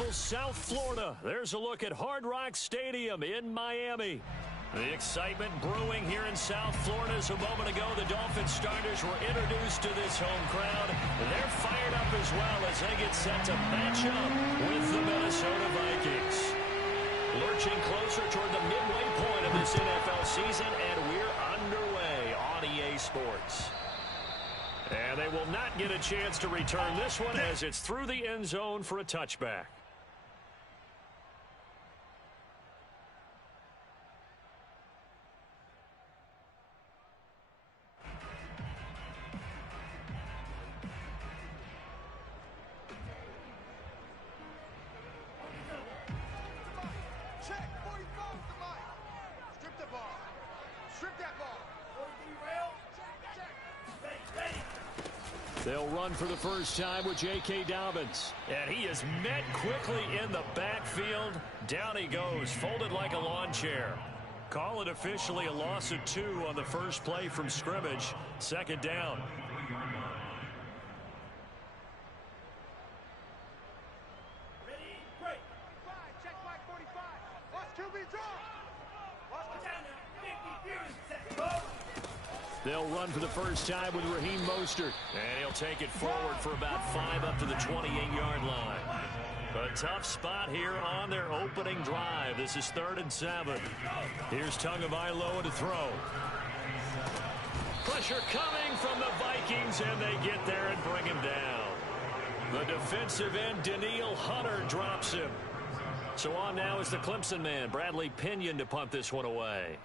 beautiful South Florida. There's a look at Hard Rock Stadium in Miami. The excitement brewing here in South Florida as a moment ago the Dolphins starters were introduced to this home crowd. They're fired up as well as they get set to match up with the Minnesota Vikings. Lurching closer toward the midway point of this NFL season, and we're underway on EA Sports. And they will not get a chance to return this one as it's through the end zone for a touchback. They'll run for the first time with J.K. Dobbins. And he is met quickly in the backfield. Down he goes, folded like a lawn chair. Call it officially a loss of 2 on the first play from scrimmage. Second down. They'll run for the first time with Raheem Mostert. And he'll take it forward for about 5 up to the 28-yard line. A tough spot here on their opening drive. This is 3rd and 7. Here's Tagovailoa to throw. Pressure coming from the Vikings, and they get there and bring him down. The defensive end, Danielle Hunter, drops him. So on now is the Clemson man, Bradley Pinion, to punt this one away.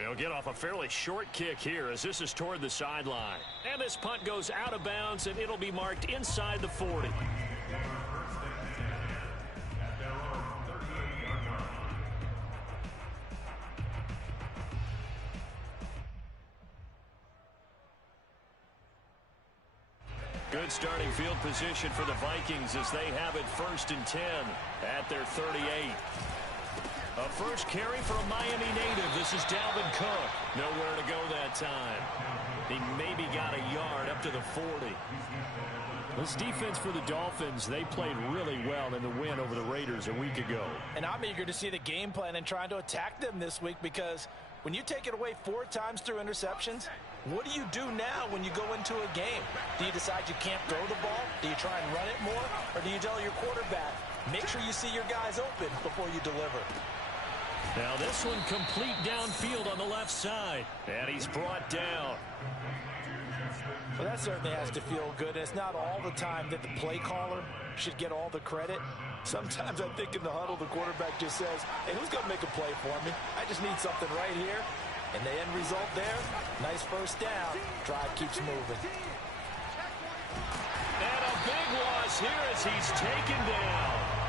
He'll get off a fairly short kick here as this is toward the sideline. And this punt goes out of bounds, and it'll be marked inside the 40. Good starting field position for the Vikings as they have it 1st and 10 at their 38. A first carry for a Miami native. This is Dalvin Cook. Nowhere to go that time. He maybe got a yard up to the 40. This defense for the Dolphins, they played really well in the win over the Raiders a week ago. And I'm eager to see the game plan and trying to attack them this week, because when you take it away 4 times through interceptions, what do you do now when you go into a game? Do you decide you can't throw the ball? Do you try and run it more? Or do you tell your quarterback, make sure you see your guys open before you deliver? Now this one complete downfield on the left side. And he's brought down. Well, that certainly has to feel good. It's not all the time that the play caller should get all the credit. Sometimes I think in the huddle the quarterback just says, hey, who's going to make a play for me? I just need something right here. And the end result there, nice first down. Drive keeps moving. And a big loss here as he's taken down.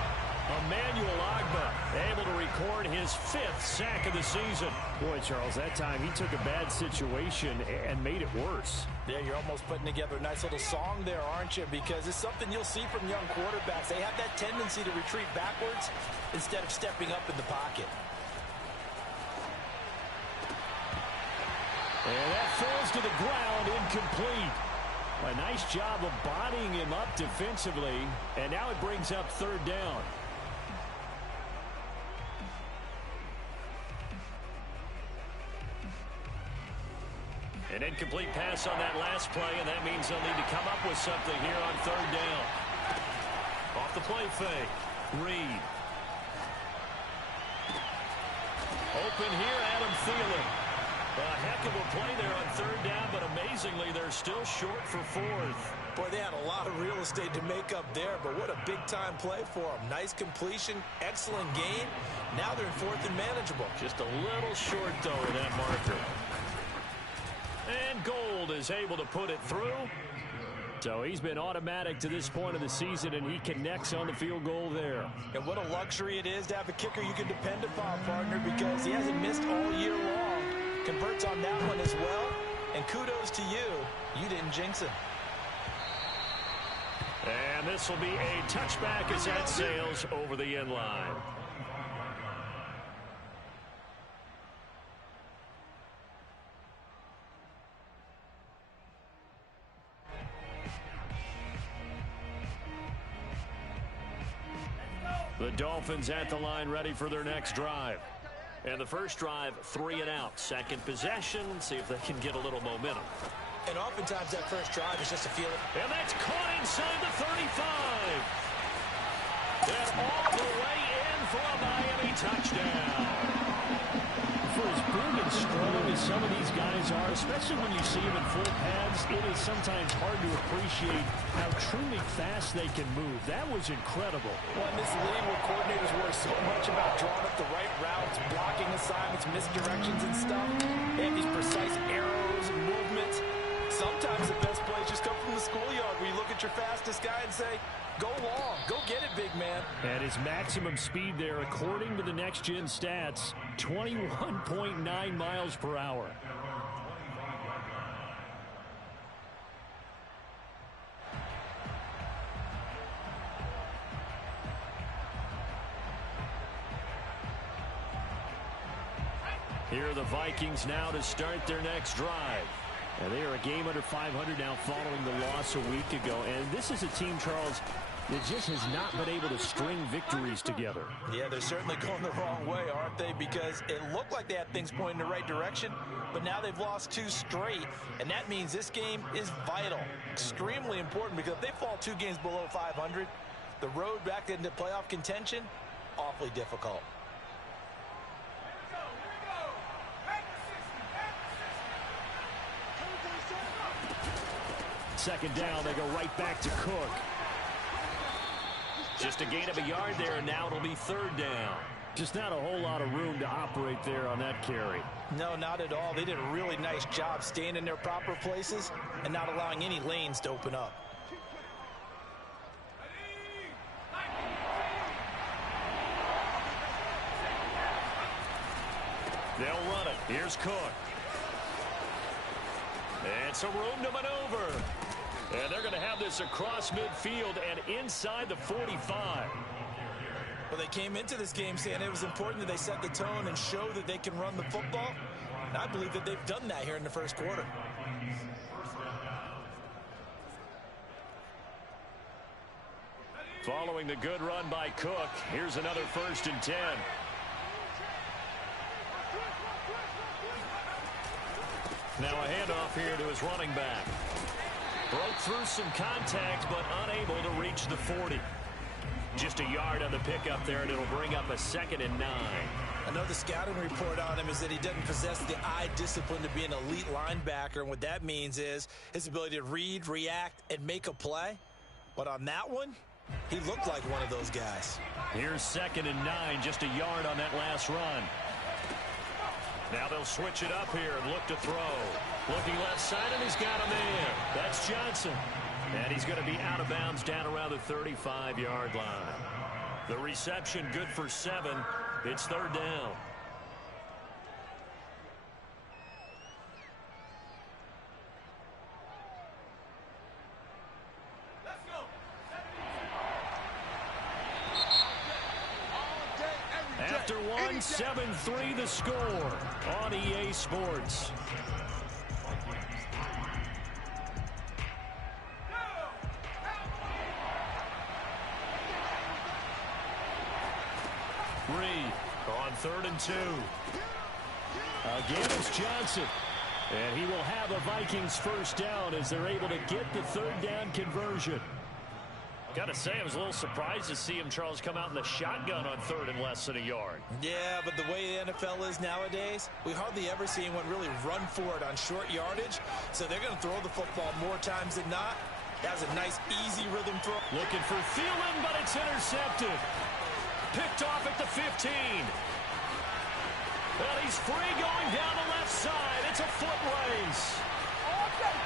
Emmanuel Ogbah able to record his 5th sack of the season. Boy, Charles, that time he took a bad situation and made it worse. Yeah, you're almost putting together a nice little song there, aren't you? Because it's something you'll see from young quarterbacks. They have that tendency to retreat backwards instead of stepping up in the pocket. And that falls to the ground, incomplete. A nice job of bodying him up defensively. And now it brings up 3rd down. An incomplete pass on that last play, and that means they'll need to come up with something here on 3rd down. Off the play fake. Reed. Open here, Adam Thielen. A heck of a play there on 3rd down, but amazingly, they're still short for 4th. Boy, they had a lot of real estate to make up there, but what a big-time play for them. Nice completion, excellent gain. Now they're in 4th and manageable. Just a little short, though, with that marker. And Gold is able to put it through. So he's been automatic to this point of the season, and he connects on the field goal there. And what a luxury it is to have a kicker you can depend upon, partner, because he hasn't missed all year long. Converts on that one as well. And kudos to you. You didn't jinx him. And this will be a touchback as that sails over. over the end line. The Dolphins at the line ready for their next drive. And the first drive, 3 and out. Second possession, see if they can get a little momentum. And oftentimes that first drive is just a feeling. And that's caught inside the 35. And all the way in for a Miami touchdown. For as big and strong as some of these guys are, especially when you see them in full pads, it is sometimes hard to appreciate how truly fast they can move. That was incredible. Well, in this league where coordinators worry so much about drawing up the right routes, blocking assignments, misdirections and stuff, they have these precise arrows and movements. Sometimes the best plays just come from the schoolyard where you look at your fastest guy and say, go long, go get it, big man. And his maximum speed there, according to the next-gen stats, 21.9 miles per hour. Here are the Vikings now to start their next drive. And they are a game under 500 now following the loss a week ago. And this is a team, Charles, that just has not been able to string victories together. Yeah, they're certainly going the wrong way, aren't they? Because it looked like they had things pointing in the right direction, but now they've lost 2 straight, and that means this game is vital, extremely important, because if they fall 2 games below 500, the road back into playoff contention, awfully difficult. Second down, they go right back to Cook. Just a gain of a yard there, and now it'll be 3rd down. Just not a whole lot of room to operate there on that carry. No, not at all. They did a really nice job staying in their proper places and not allowing any lanes to open up. They'll run it. Here's Cook. And some room to maneuver. And they're going to have this across midfield and inside the 45. Well, they came into this game saying it was important that they set the tone and show that they can run the football. And I believe that they've done that here in the first quarter. Following the good run by Cook, here's another 1st and 10. Now a handoff here to his running back. Broke through some contact, but unable to reach the 40. Just a yard on the pickup there, and it'll bring up a 2nd and 9. I know the scouting report on him is that he doesn't possess the eye discipline to be an elite linebacker, and what that means is his ability to read, react, and make a play. But on that one, he looked like one of those guys. Here's 2nd and 9, just a yard on that last run. Now they'll switch it up here and look to throw. Looking left side, and he's got a man. That's Johnson. And he's going to be out of bounds down around the 35-yard line. The reception good for 7. It's 3rd down. After one, 7-3 the score on EA Sports. Reed on 3rd and 2. Again, it's Johnson. And he will have a Vikings first down as they're able to get the 3rd down conversion. Got to say, I was a little surprised to see him, Charles, come out in the shotgun on 3rd and less than a yard. Yeah, but the way the NFL is nowadays, we hardly ever see anyone really run for it on short yardage. So they're going to throw the football more times than not. That's a nice, easy rhythm throw. Looking for Thielen, but it's intercepted. Picked off at the 15. And he's free going down the left side. It's a foot race.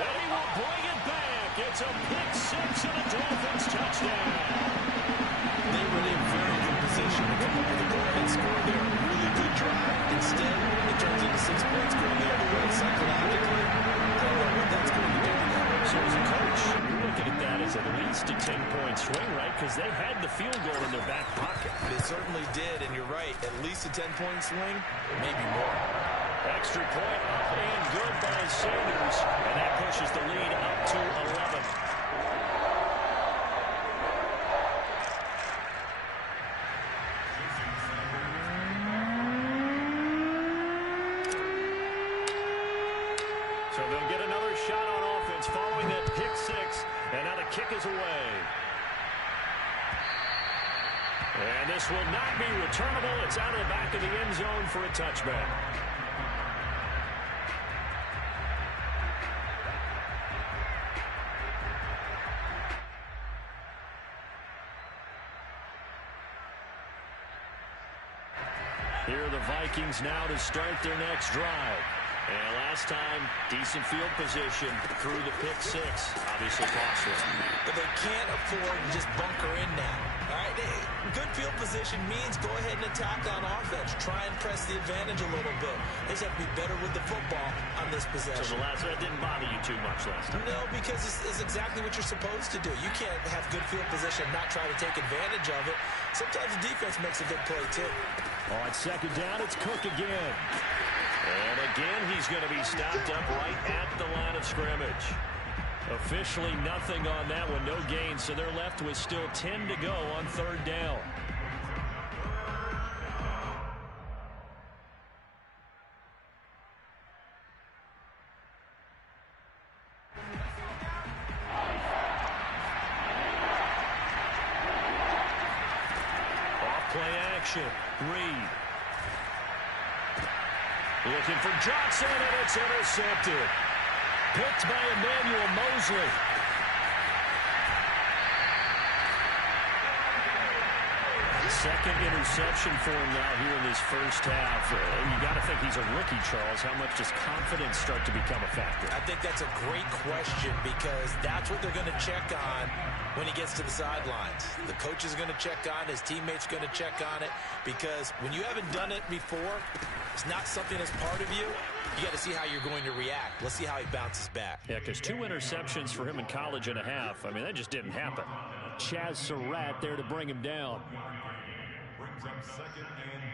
And he will bring it back. It's a pick 6 and a Dolphins touchdown. They were in a very good position to come up with a go-ahead score there. Really good drive. Instead, it turns into 6 points going the other way. Psychologically, I don't know what that's going to do to them. So as a coach, you're looking at that as at least a 10-point swing, right? Because they had the field goal in their back pocket. They certainly did, and you're right. At least a 10-point swing, maybe more. Extra point up and good by Sanders, and that pushes the lead up to 11. So they'll get another shot on offense following that pick six. And now the kick is away. And this will not be returnable. It's out of the back of the end zone for a touchback. Here are the Vikings now to start their next drive. And last time, decent field position through the pick six. Obviously costly. But they can't afford to just bunker in now. All right, good field position means go ahead and attack on offense. Try and press the advantage a little bit. They just have to be better with the football on this possession. So that didn't bother you too much last time? No, because it's exactly what you're supposed to do. You can't have good field position and not try to take advantage of it. Sometimes the defense makes a good play, too. On second down, it's Cook again. And again, he's going to be stopped up right at the line of scrimmage. Officially nothing on that one, no gain, so they're left with still 10 to go on third down. Off play action, Reed. Looking for Johnson, and it's intercepted. Picked by Emmanuel Mosley. Second interception for him now here in this first half. You got to think he's a rookie, Charles. How much does confidence start to become a factor? I think that's a great question because that's what they're going to check on when he gets to the sidelines. The coach is going to check on, his teammates going to check on it, because when you haven't done it before, it's not something that's part of you. You got to see how you're going to react. Let's see how he bounces back. Yeah, because 2 interceptions for him in college and a half. I mean, that just didn't happen. Chaz Surratt there to bring him down. Brings up second and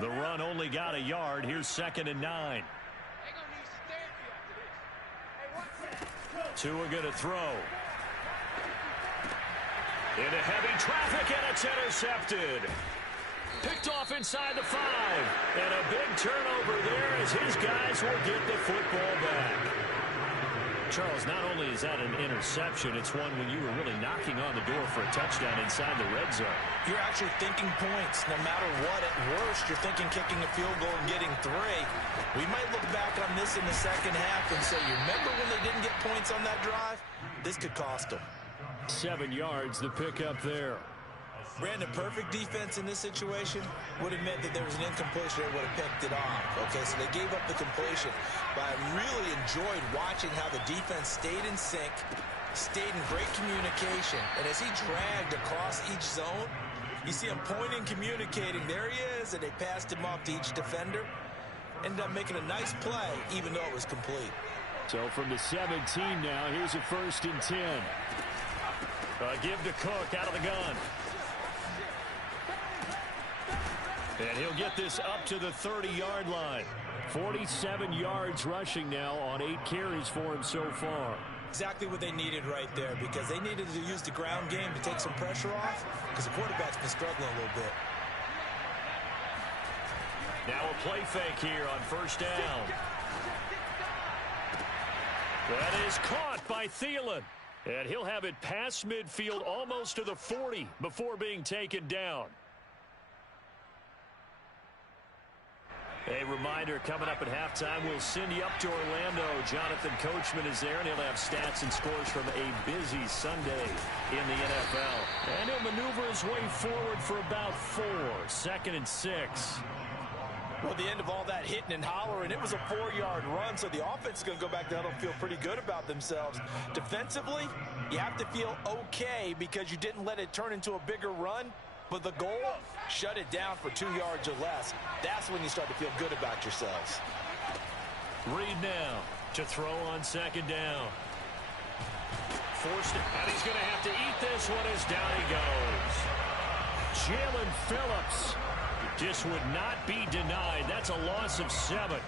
9. The run only got a yard. Here's second and 9. Tua going to throw. Into heavy traffic, and it's intercepted. Picked off inside the 5. And a big turnover there as his guys will get the football back. Charles, not only is that an interception, it's one when you were really knocking on the door for a touchdown inside the red zone. You're actually thinking points. No matter what, at worst, you're thinking kicking a field goal and getting 3. We might look back on this in the second half and say, you remember when they didn't get points on that drive? This could cost them. 7 yards, the pickup there. Brandon, perfect defense in this situation would have meant that there was an incompletion. They would have picked it off. Okay, so they gave up the completion. But I really enjoyed watching how the defense stayed in sync, stayed in great communication. And as he dragged across each zone, you see him pointing, communicating. There he is, and they passed him off to each defender. Ended up making a nice play, even though it was complete. So from the 17 now, here's a 1st and 10. Give to Cook out of the gun. And he'll get this up to the 30-yard line. 47 yards rushing now on 8 carries for him so far. Exactly what they needed right there, because they needed to use the ground game to take some pressure off, because the quarterback's been struggling a little bit. Now a play fake here on first down. That is caught by Thielen. And he'll have it past midfield almost to the 40 before being taken down. A reminder, coming up at halftime, we'll send you up to Orlando. Jonathan Coachman is there, and he'll have stats and scores from a busy Sunday in the NFL. And he'll maneuver his way forward for about 4. 2nd and 6. Well, at the end of all that hitting and hollering, it was a 4-yard run, so the offense is going to go back down and feel pretty good about themselves. Defensively, you have to feel okay because you didn't let it turn into a bigger run, but the goal, shut it down for 2 yards or less. That's when you start to feel good about yourselves. Reed now to throw on second down. Forced it, and he's going to have to eat this one as down he goes. Jalen Phillips just would not be denied. That's a loss of 7.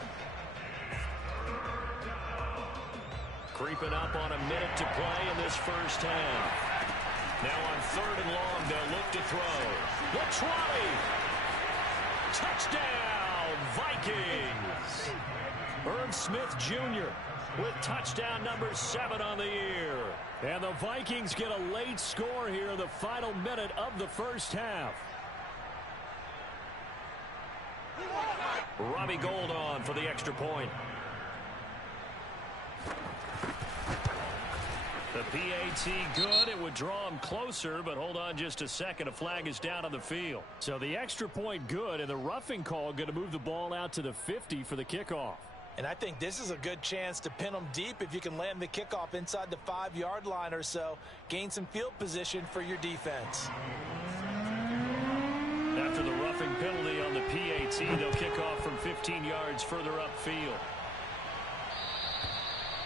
Creeping up on a minute to play in this first half. Now on 3rd and long, they'll look to throw. The trolley. Touchdown, Vikings. Irv Smith Jr. with touchdown number 7 on the year. And the Vikings get a late score here in the final minute of the first half. Robbie Gould on for the extra point. The PAT good. It would draw him closer, but hold on just a second. A flag is down on the field. So the extra point good, and the roughing call going to move the ball out to the 50 for the kickoff. And I think this is a good chance to pin them deep if you can land the kickoff inside the 5-yard line or so. Gain some field position for your defense. After the roughing penalty on the PAT, they'll kick off from 15 yards further upfield.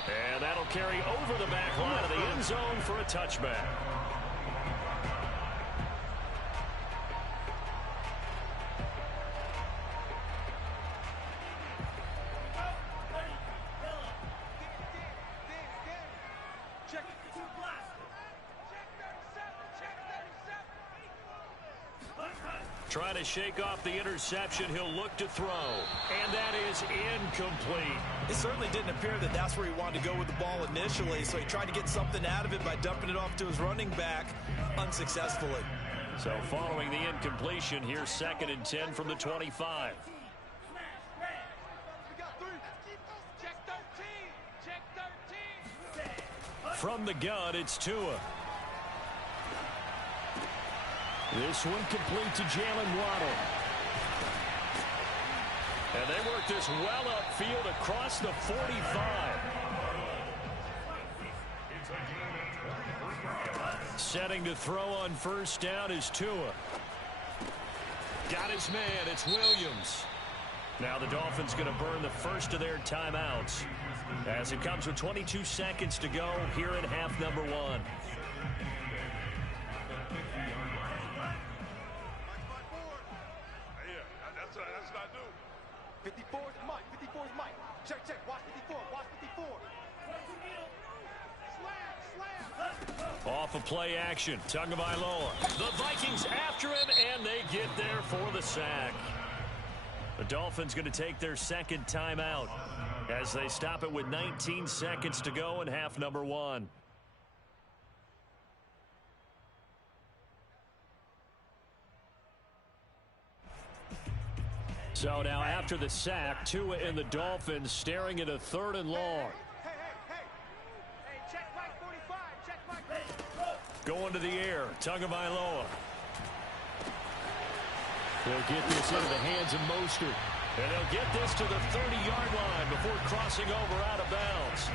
And that'll carry over the back line of the end zone for a touchback. Trying to shake off the interception. He'll look to throw. And that is incomplete. It certainly didn't appear that that's where he wanted to go with the ball initially, so he tried to get something out of it by dumping it off to his running back unsuccessfully. So following the incompletion, here's 2nd and 10 from the 25. From the gun, it's Tua. This one complete to Jalen Waddle. And they work this well upfield across the 45. Setting to throw on 1st down is Tua. Got his man. It's Williams. Now the Dolphins going to burn the first of their timeouts as it comes with 22 seconds to go here in half number 1. That's what I do. 54 is Mike. 54 is Mike. Check. Watch 54. Watch 54. Slam. Off of play action. Tagovailoa. The Vikings after him, and they get there for the sack. The Dolphins going to take their 2nd timeout as they stop it with 19 seconds to go in half number 1. So now after the sack, Tua and the Dolphins staring at a 3rd and long. Hey, check Mike 45. Check Mike. Going to the air. Tagovailoa. They'll get this into the hands of Mostert. And they'll get this to the 30-yard line before crossing over out of bounds.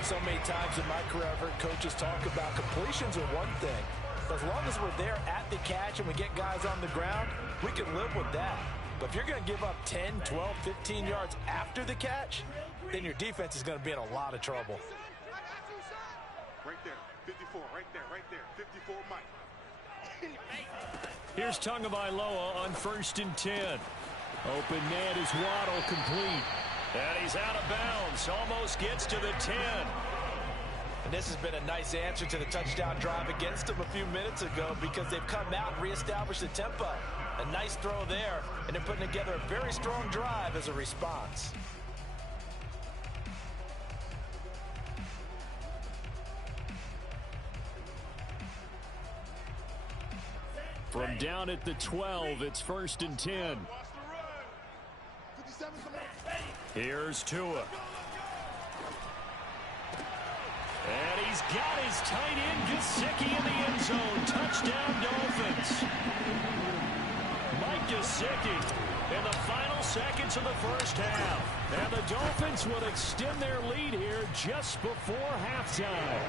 So many times in my career, I've heard coaches talk about completions are one thing. But as long as we're there at the catch and we get guys on the ground, we can live with that. But if you're going to give up 10, 12, 15 yards after the catch, then your defense is going to be in a lot of trouble. Right there. 54. Right there. 54 Mike. Here's Tagovailoa on 1st and 10. Open man is Waddle, complete. And he's out of bounds. Almost gets to the 10. And this has been a nice answer to the touchdown drive against them a few minutes ago because they've come out and reestablished the tempo. A nice throw there, and they're putting together a very strong drive as a response. From down at the 12, it's 1st and 10. Here's Tua. And he's got his tight end Gesicki in the end zone. Touchdown Dolphins. Mike Gesicki in the final seconds of the first half. And the Dolphins will extend their lead here just before halftime.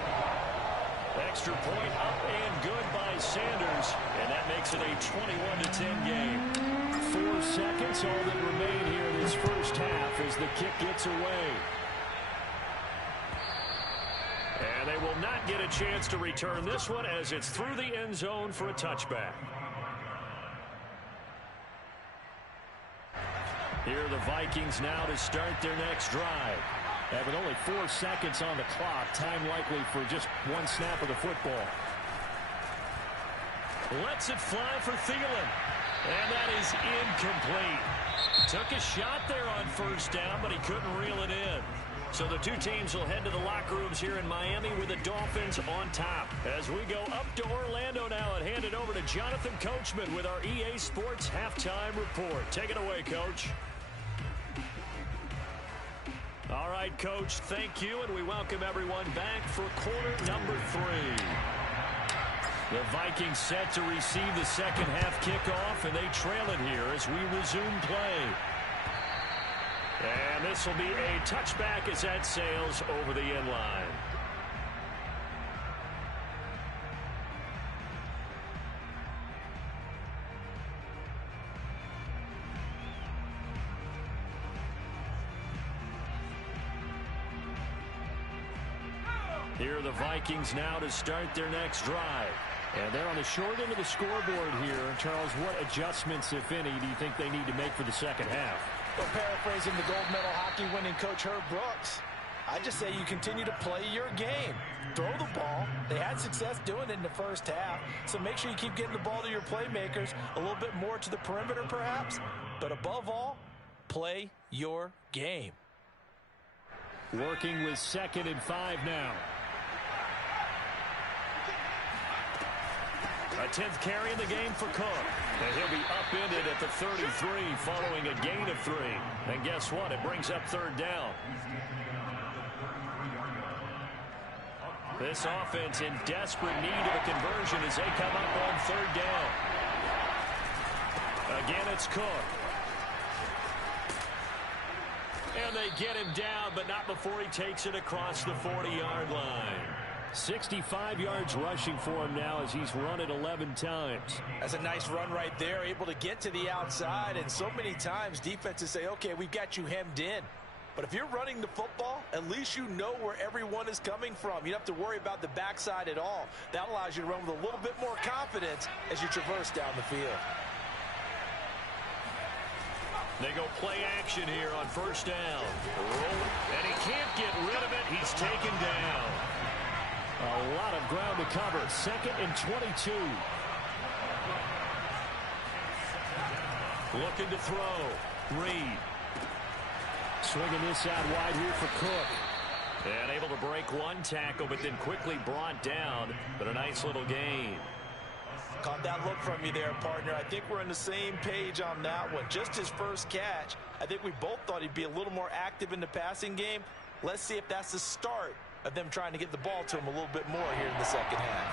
Extra point up and good by Sanders. And that makes it a 21-10 game. 4 seconds, all that remain here in this first half as the kick gets away. And they will not get a chance to return this one as it's through the end zone for a touchback. Here are the Vikings now to start their next drive. Having only 4 seconds on the clock, time likely for just one snap of the football. Lets it fly for Thielen. And that is incomplete. Took a shot there on first down, but he couldn't reel it in. So the two teams will head to the locker rooms here in Miami with the Dolphins on top. As we go up to Orlando now and hand it over to Jonathan Coachman with our EA Sports Halftime Report. Take it away, Coach. All right, Coach, thank you, and we welcome everyone back for quarter number 3. The Vikings set to receive the second half kickoff, and they trail it here as we resume play. And this will be a touchback as that sails over the end line. Here are the Vikings now to start their next drive. And they're on the short end of the scoreboard here. Charles, what adjustments, if any, do you think they need to make for the second half? Well, paraphrasing the gold medal hockey winning coach Herb Brooks, I just say you continue to play your game. Throw the ball. They had success doing it in the first half, so make sure you keep getting the ball to your playmakers, a little bit more to the perimeter perhaps, but above all, play your game. Working with 2nd and 5 now. A 10th carry in the game for Cook. And he'll be upended at the 33 following a gain of 3. And guess what? It brings up 3rd down. This offense in desperate need of a conversion as they come up on 3rd down. Again, it's Cook. And they get him down, but not before he takes it across the 40-yard line. 65 yards rushing for him now as he's run it 11 times. That's a nice run right there, able to get to the outside, and so many times defenses say, okay, we've got you hemmed in. But if you're running the football, at least you know where everyone is coming from. You don't have to worry about the backside at all. That allows you to run with a little bit more confidence as you traverse down the field. They go play action here on 1st down. And he can't get rid of it. He's taken down. A lot of ground to cover. 2nd and 22. Looking to throw. Reed. Swinging this out wide here for Cook. And able to break one tackle, but then quickly brought down. But a nice little gain. Caught that look from you there, partner. I think we're on the same page on that one. Just his first catch. I think we both thought he'd be a little more active in the passing game. Let's see if that's the start of them trying to get the ball to him a little bit more here in the second half.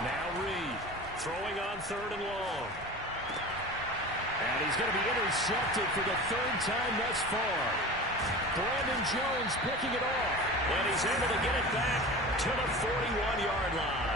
Now Reed throwing on 3rd and long. And he's going to be intercepted for the 3rd time thus far. Brandon Jones picking it off. And he's able to get it back to the 41-yard line.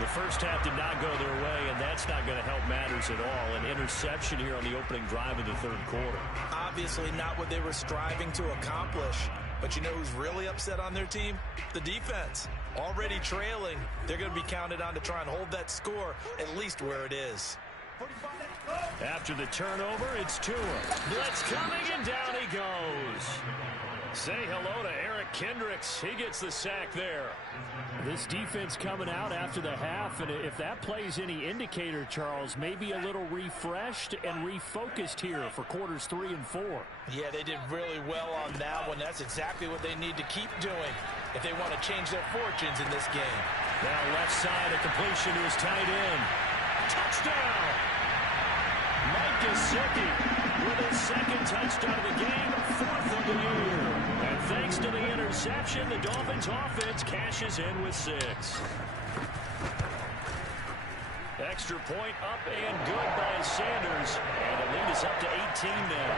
The first half did not go their way, and that's not going to help matters at all. An interception here on the opening drive of the 3rd quarter. Obviously not what they were striving to accomplish. But you know who's really upset on their team? The defense. Already trailing. They're going to be counted on to try and hold that score at least where it is. After the turnover, it's Tua. Blitz coming, and down he goes. Say hello to Eric Kendricks. He gets the sack there. This defense coming out after the half, and if that plays any indicator, Charles, maybe a little refreshed and refocused here for quarters 3 and 4. Yeah, they did really well on that one. That's exactly what they need to keep doing if they want to change their fortunes in this game. Now left side, a completion to his tight end. Touchdown! Mike Gesicki with his 2nd touchdown of the game, 4th of the year. And thanks to the interception, the Dolphins offense cashes in with 6. Extra point up and good by Sanders. And the lead is up to 18 now.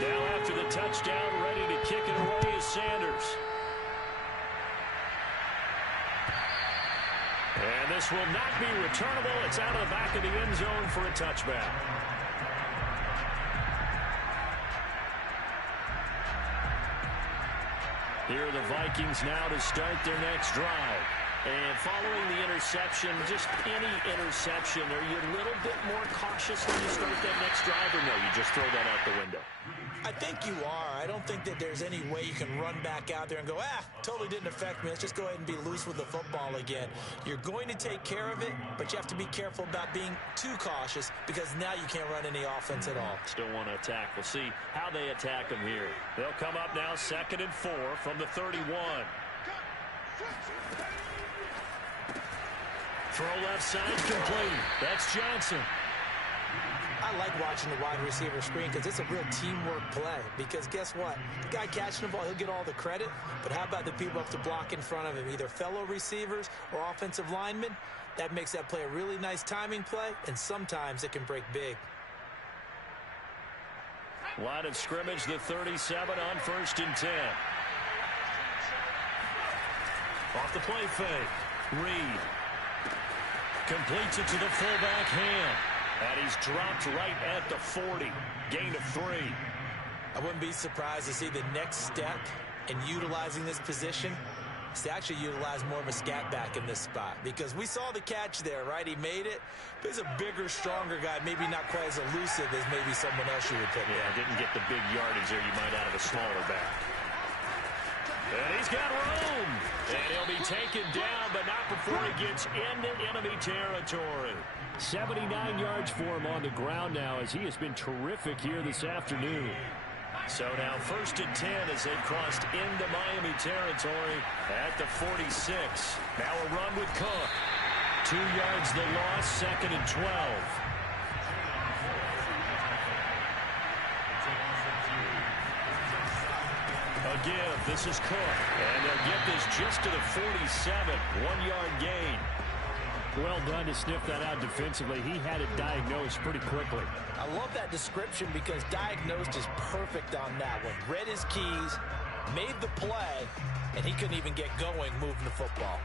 Now after the touchdown, ready to kick it away is Sanders. And this will not be returnable. It's out of the back of the end zone for a touchback. Here are the Vikings now to start their next drive. And following the interception, just any interception, are you a little bit more cautious when you start that next drive, or no, you just throw that out the window? I think you are. I don't think that there's any way you can run back out there and go, totally didn't affect me. Let's just go ahead and be loose with the football again. You're going to take care of it, but you have to be careful about being too cautious because now you can't run any offense at all. Still want to attack. We'll see how they attack them here. They'll come up now 2nd and 4 from the 31. Throw left side complete. That's Johnson. I like watching the wide receiver screen because it's a real teamwork play. Because guess what? The guy catching the ball, he'll get all the credit. But how about the people up to block in front of him, either fellow receivers or offensive linemen? That makes that play a really nice timing play, and sometimes it can break big. Line of scrimmage, the 37 on 1st and 10. Off the play fake. Reed completes it to the fullback hand. And he's dropped right at the 40. Gain of 3. I wouldn't be surprised to see the next step in utilizing this position is to actually utilize more of a scat back in this spot. Because we saw the catch there, right? He made it. But he's a bigger, stronger guy. Maybe not quite as elusive as maybe someone else you would pick. Yeah, didn't get the big yardage there you might out of a smaller back. And he's got room. And he'll be taken down, but not before he gets into enemy territory. 79 yards for him on the ground now as he has been terrific here this afternoon. So now 1st and 10 as they've crossed into Miami territory at the 46. Now a run with Cook. 2 yards the loss, 2nd and 12. A give, this is Cook. And they'll get this just to the 47. 1-yard gain. Well done to sniff that out defensively. He had it diagnosed pretty quickly. I love that description because diagnosed is perfect on that one. Read his keys, made the play, and he couldn't even get going moving the football.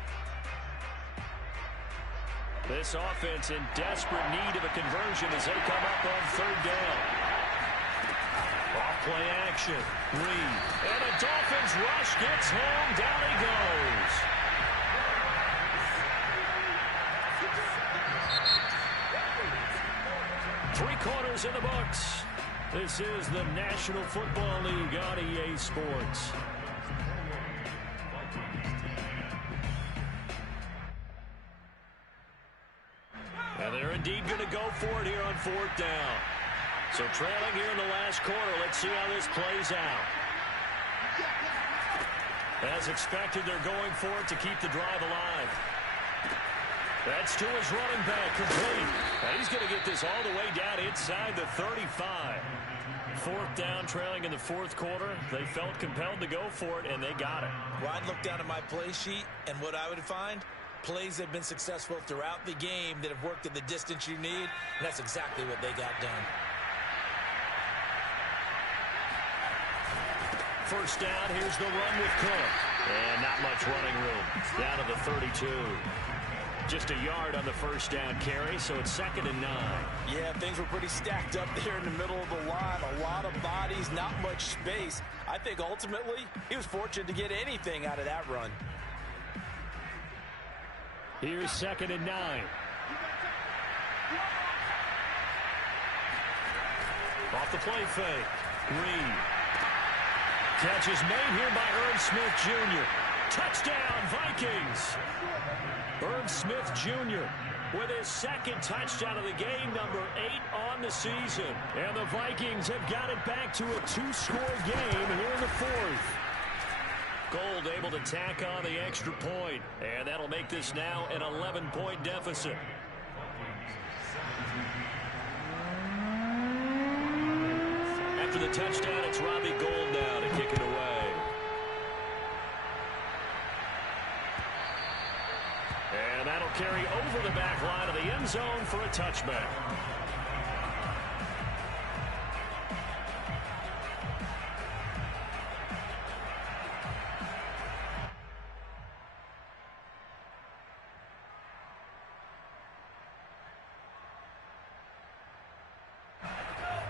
This offense in desperate need of a conversion as they come up on 3rd down. Off play action. Reed. And a Dolphins rush gets home. Down he goes. Three quarters in the books. This is the National Football League on EA Sports. And they're indeed going to go for it here on 4th down. So trailing here in the last quarter. Let's see how this plays out. As expected, they're going for it to keep the drive alive. That's to his running back, complete. And he's going to get this all the way down inside the 35. 4th down, trailing in the 4th quarter. They felt compelled to go for it, and they got it. Well, I'd look down at my play sheet, and what I would find, plays that have been successful throughout the game that have worked at the distance you need, and that's exactly what they got done. 1st down, here's the run with Cook. And not much running room. Down to the 32. Just a yard on the 1st down carry, so it's 2nd and 9. Yeah, things were pretty stacked up there in the middle of the line. A lot of bodies, not much space. I think ultimately he was fortunate to get anything out of that run. Here's 2nd and 9. Off the play fake. Reed. Catch is made here by Irv Smith Jr. Touchdown, Vikings. Irv Smith Jr. with his 2nd touchdown of the game, number 8 on the season. And the Vikings have got it back to a 2-score game here in the 4th. Gold able to tack on the extra point, and that'll make this now an 11-point deficit. After the touchdown, it's Robbie Gould now to kick it away. And that'll carry over the back line of the end zone for a touchback.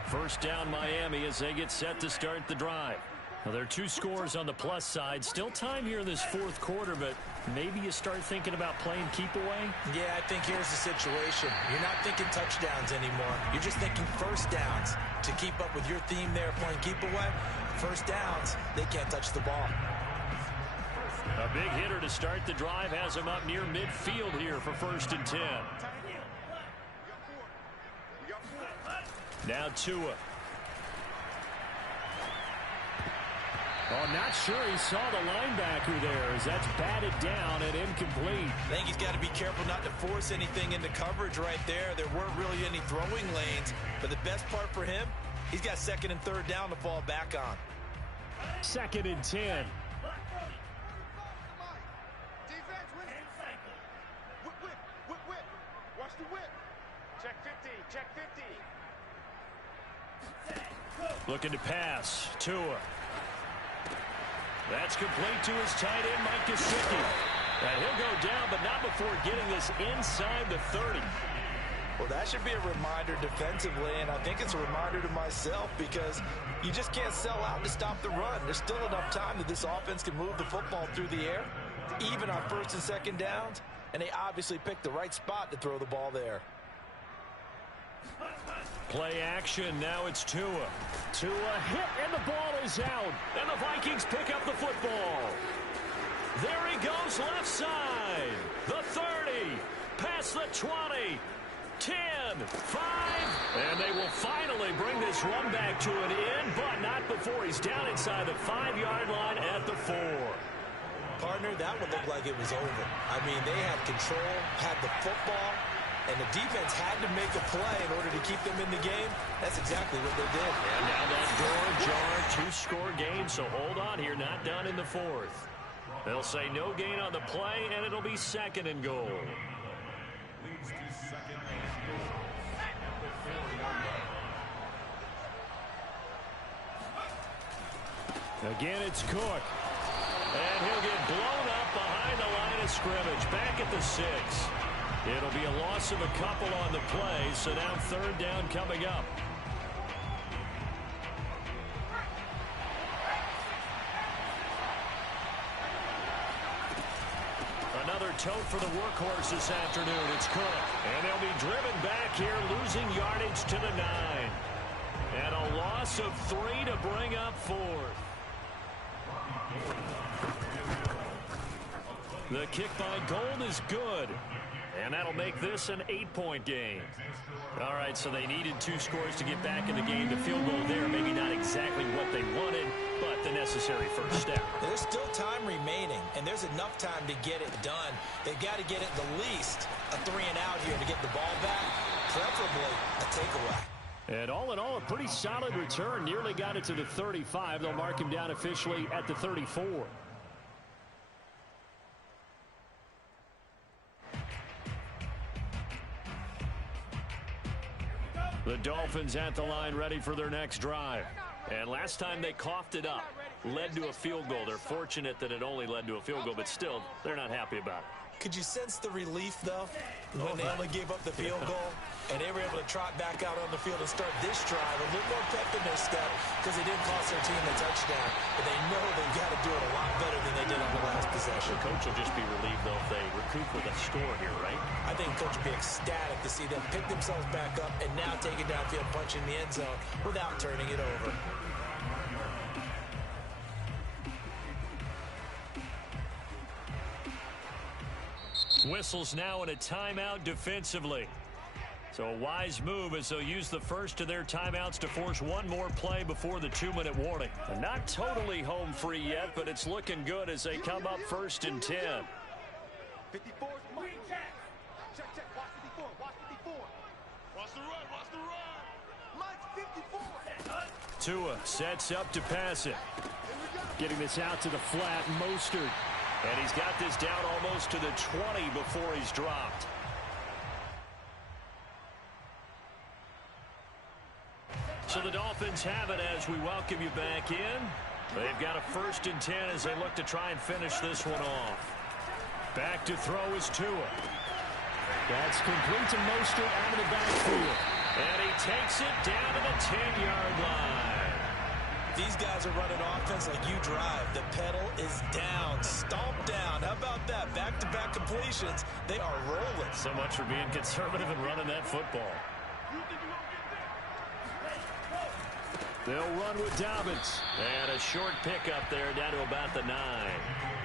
First down Miami as they get set to start the drive. Well, there are two scores on the plus side. Still time here in this fourth quarter, but maybe you start thinking about playing keep away? Yeah, I think here's the situation. You're not thinking touchdowns anymore. You're just thinking first downs. To keep up with your theme there, playing keep away, first downs, they can't touch the ball. A big hitter to start the drive has him up near midfield here for 1st and 10. Now Tua. Oh, not sure he saw the linebacker there as that's batted down and incomplete. I think he's got to be careful not to force anything into coverage right there. There weren't really any throwing lanes, but the best part for him, he's got 2nd and 3rd down to fall back on. 2nd and 10. Watch the whip. Check 50. Check 50. Looking to pass. Tua. That's complete to his tight end, Mike Gesicki. And he'll go down, but not before getting this inside the 30. Well, that should be a reminder defensively, and I think it's a reminder to myself because you just can't sell out to stop the run. There's still enough time that this offense can move the football through the air, even on 1st and 2nd downs, and they obviously picked the right spot to throw the ball there. Play action. Now it's Tua. Tua hit, and the ball is out. And the Vikings pick up the football. There he goes left side. The 30. Past the 20. 10. 5. And they will finally bring this run back to an end, but not before he's down inside the 5-yard line at the 4. Partner, that would look like it was over. I mean, they had control, had the football, and the defense had to make a play in order to keep them in the game. That's exactly what they did. And now that door ajar, 2-score game, so hold on here, not done in the 4th. They'll say no gain on the play, and it'll be 2nd and goal. Leads to 2nd and goal at the 4-yard line. Again, it's Cook. And he'll get blown up behind the line of scrimmage, back at the 6. It'll be a loss of a couple on the play, so now 3rd down coming up. Another tote for the workhorse this afternoon. It's Cook. And they'll be driven back here, losing yardage to the 9. And a loss of 3 to bring up 4th. The kick by Gold is good. And that'll make this an 8-point game. All right, so they needed 2 scores to get back in the game. The field goal there, maybe not exactly what they wanted, but the necessary first step. There's still time remaining, and there's enough time to get it done. They've got to get at the least a 3-and-out here to get the ball back, preferably a takeaway. And all in all, a pretty solid return. Nearly got it to the 35. They'll mark him down officially at the 34. The Dolphins at the line ready for their next drive. And last time they coughed it up, led to a field goal. They're fortunate that it only led to a field goal, but still, they're not happy about it. Could you sense the relief, though, when they only gave up the field goal and they were able to trot back out on the field and start this drive a little more pep in their step because they didn't cost their team a touchdown, but they know they've got to do it a lot better than they did on the last possession. The coach will just be relieved, though, if they recoup with a score here, right? I think coach will be ecstatic to see them pick themselves back up and now take it downfield, punch in the end zone without turning it over. Whistles now in a timeout defensively. So a wise move as they'll use the first of their timeouts to force one more play before the 2-minute warning. And not totally home free yet, but it's looking good as they come up 1st and 10. 54, Mike. Check, check. Watch 54. Watch 54. Watch the run. Watch the run. Mike 54. Tua sets up to pass it. Getting this out to the flat, Mostert. And he's got this down almost to the 20 before he's dropped. So the Dolphins have it as we welcome you back in. They've got a 1st and 10 as they look to try and finish this one off. Back to throw is Tua. That's complete to Mostert out of the backfield. And he takes it down to the 10-yard line. these guys are running offense like you drive. The pedal is down, stomp down. How about that? Back-to-back completions. They are rolling. So much for being conservative and running that football. They'll run with Dobbins. And a short pickup there down to about the 9.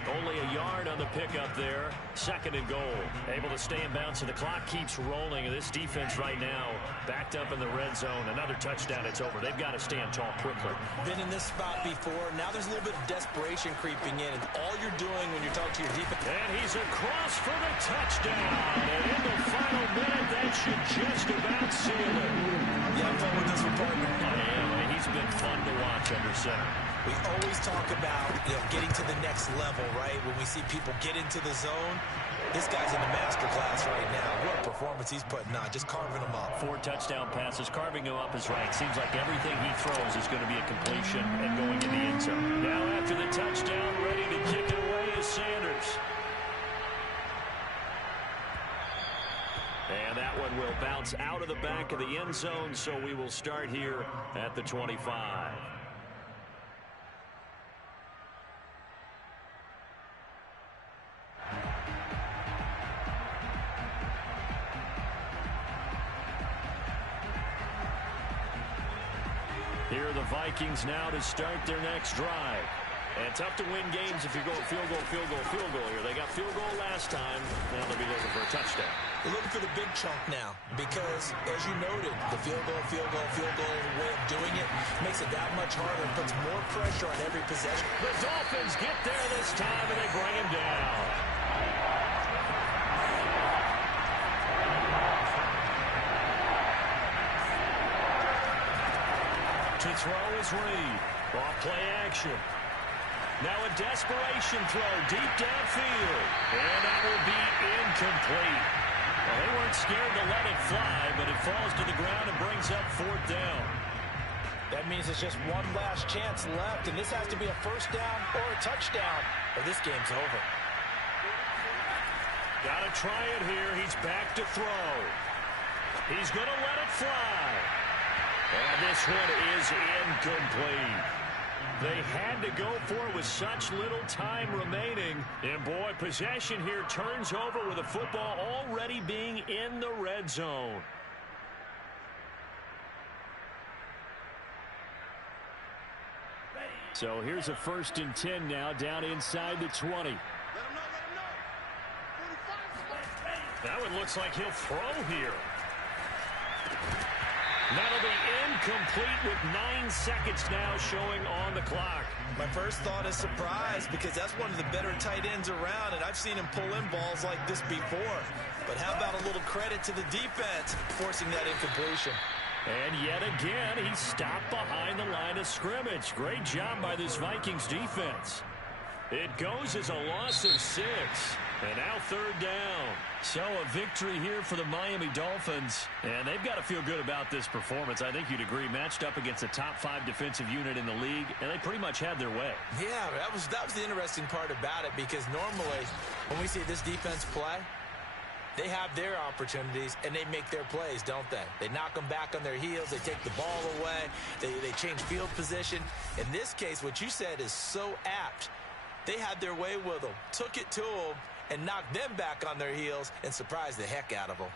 Only a yard on the pickup there. 2nd and goal. Able to stay in bounds, and the clock keeps rolling. This defense right now backed up in the red zone. Another touchdown, it's over. They've got to stand tall quickly. Been in this spot before. Now there's a little bit of desperation creeping in. And all you're doing when you're talking to your defense. And he's across for the touchdown. And in the final minute, that should just about seal it. Yeah, I'm fun with this one, partner. I am. He's been fun to watch under center. We always talk about, getting to the next level, right? When we see people get into the zone, this guy's in the master class right now. What a performance he's putting on, just carving them up. 4 touchdown passes, carving him up is right. Seems like everything he throws is going to be a completion and going in the end zone. Now after the touchdown, ready to kick it away is Sanders. And that one will bounce out of the back of the end zone, so we will start here at the 25. Here are the Vikings now to start their next drive. And tough to win games if you're going field goal, field goal, field goal here. They got field goal last time. Now they'll be looking for a touchdown. They're looking for the big chunk now because, as you noted, the field goal way of doing it makes it that much harder and puts more pressure on every possession. The Dolphins get there this time, and they bring him down. To throw is Reed. Off play action. Now a desperation throw deep downfield. And that will be incomplete. Well, they weren't scared to let it fly, but it falls to the ground and brings up 4th down. That means it's just one last chance left, and this has to be a first down or a touchdown, or this game's over. Got to try it here. He's back to throw. He's going to let it fly. And this one is incomplete. They had to go for it with such little time remaining. And, boy, possession here turns over with the football already being in the red zone. So here's a 1st and 10 now down inside the 20. That one looks like he'll throw here. That'll be incomplete with 9 seconds now showing on the clock. My first thought is surprise because that's one of the better tight ends around, and I've seen him pull in balls like this before. But how about a little credit to the defense forcing that incompletion? And yet again, he stopped behind the line of scrimmage. Great job by this Vikings defense. It goes as a loss of 6. And now 3rd down. So a victory here for the Miami Dolphins. And they've got to feel good about this performance. I think you'd agree, matched up against a top 5 defensive unit in the league, and they pretty much had their way. Yeah, that was the interesting part about it, because normally when we see this defense play, they have their opportunities, and they make their plays, don't they? They knock them back on their heels. They take the ball away. They change field position. In this case, what you said is so apt. They had their way with them, took it to them, and knocked them back on their heels and surprised the heck out of them.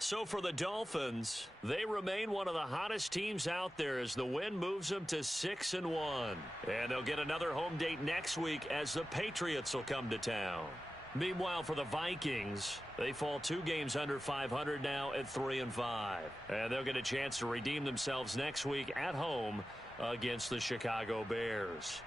So for the Dolphins, they remain one of the hottest teams out there as the win moves them to 6-1. And they'll get another home date next week as the Patriots will come to town. Meanwhile, for the Vikings, they fall 2 games under 500 now at 3-5. And they'll get a chance to redeem themselves next week at home against the Chicago Bears.